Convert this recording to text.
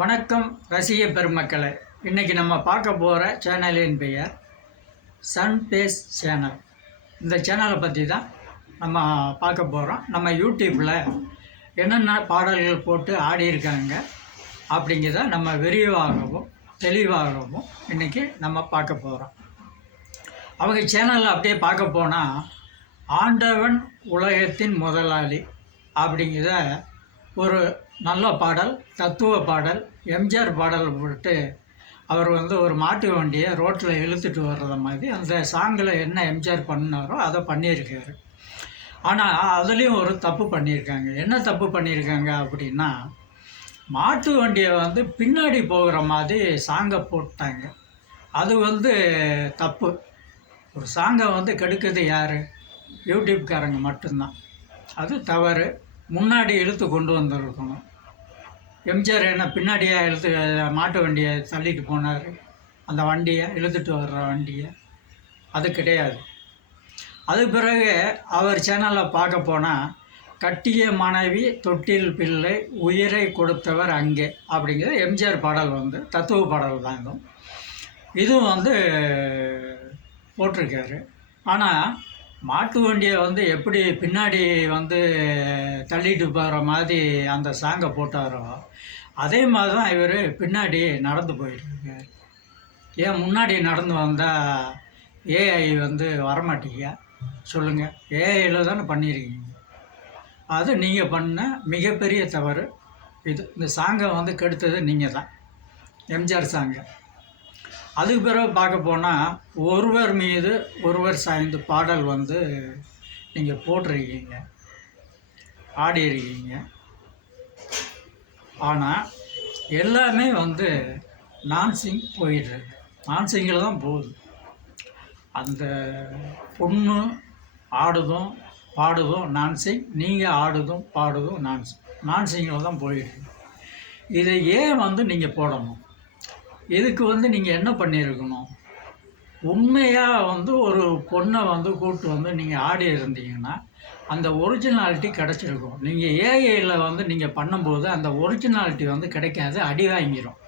வணக்கம் ரசிக பெருமக்களே. இன்றைக்கி நம்ம பார்க்க போகிற சேனலின் பெயர் சன் பேஸ் சேனல். இந்த சேனலை பற்றி தான் நம்ம பார்க்க போகிறோம். நம்ம யூடியூப்பில் என்னென்ன பாடல்கள் போட்டு ஆடியிருக்காங்க அப்படிங்கிறத நம்ம விரிவாகவும் தெளிவாகவும் இன்றைக்கி நம்ம பார்க்க போகிறோம். அவங்க சேனலில் அப்படியே பார்க்க போனால் ஆண்டவன் உலகத்தின் முதலாளி அப்படிங்கிற ஒரு நல்ல பாடல், தத்துவ பாடல், எம்ஜிஆர் பாடல் போட்டு அவர் ஒரு மாட்டு வண்டியை ரோட்டில் இழுத்துட்டு வர்றத மாதிரி அந்த சாங்கில் என்ன எம்ஜிஆர் பண்ணாரோ அதை பண்ணியிருக்காரு. ஆனால் அதுலேயும் ஒரு தப்பு பண்ணியிருக்காங்க. என்ன தப்பு பண்ணியிருக்காங்க அப்படின்னா, மாட்டு வண்டியை பின்னாடி போகிற மாதிரி சாங்கை போட்டாங்க. அது தப்பு. ஒரு சாங்கை கெடுக்கிறது யார்? யூடியூப்காரங்க மட்டும்தான். அது தவறு. முன்னாடி இழுத்து கொண்டு வந்திருக்கணும். எம்ஜிஆர் என்ன பின்னாடியே இழுத்து மாட்டு வண்டியை தள்ளிட்டு போனார்? அந்த வண்டியை இழுத்துட்டு வர்ற வண்டியை அது கிடையாது. அது பிறகு அவர் சேனலில் பார்க்க போனால் கட்டிய மனைவி தொட்டில் பிள்ளை உயிரை கொடுத்தவர் அங்கே அப்படிங்கிற எம்ஜிஆர் பாடல் தத்துவ பாடல் தான். இதுவும் போட்டிருக்காரு. ஆனால் மாட்டு வண்டியை எப்படி பின்னாடி தள்ளிட்டு போகிற மாதிரி அந்த சாங்கை போட்டாரோ அதே மாதிரி தான் இவர் பின்னாடி நடந்து போயிட்டுருக்கார். ஏன் முன்னாடி நடந்து வந்தால் ஏஐ வரமாட்டீங்க சொல்லுங்கள்? ஏஐயில் தானே பண்ணியிருக்கீங்க. அது நீங்கள் பண்ண மிகப்பெரிய தவறு. இந்த சாங்கை கெடுத்தது நீங்கள் தான், எம்ஜிஆர் சாங்கை. அதுக்கு பிறகு பார்க்க போனால் ஒருவர் மீது ஒருவர் சாய்ந்து பாடல் நீங்கள் போட்டிருக்கீங்க, ஆடியிருக்கீங்க. ஆனால் எல்லாமே நான்சிங் போயிடுறது. நான்சிங்கில் தான் போகுது. அந்த பொண்ணு ஆடுதும் பாடுதும் நான்சிங், நீங்கள் ஆடுதும் பாடுதும் நான்சிங். நான்சிங்கில் தான் போயிடுது. இதை ஏன் நீங்கள் போடணும்? இதுக்கு நீங்கள் என்ன பண்ணியிருக்கணும்? உண்மையாக ஒரு பொண்ணை கூப்பிட்டு நீங்கள் ஆடி இருந்தீங்கன்னா அந்த ஒரிஜினாலிட்டி கிடச்சிருக்கும். நீங்கள் ஏஐயில் நீங்கள் பண்ணும்போது அந்த ஒரிஜினாலிட்டி கிடைக்காது, அடி வாங்கிடும்.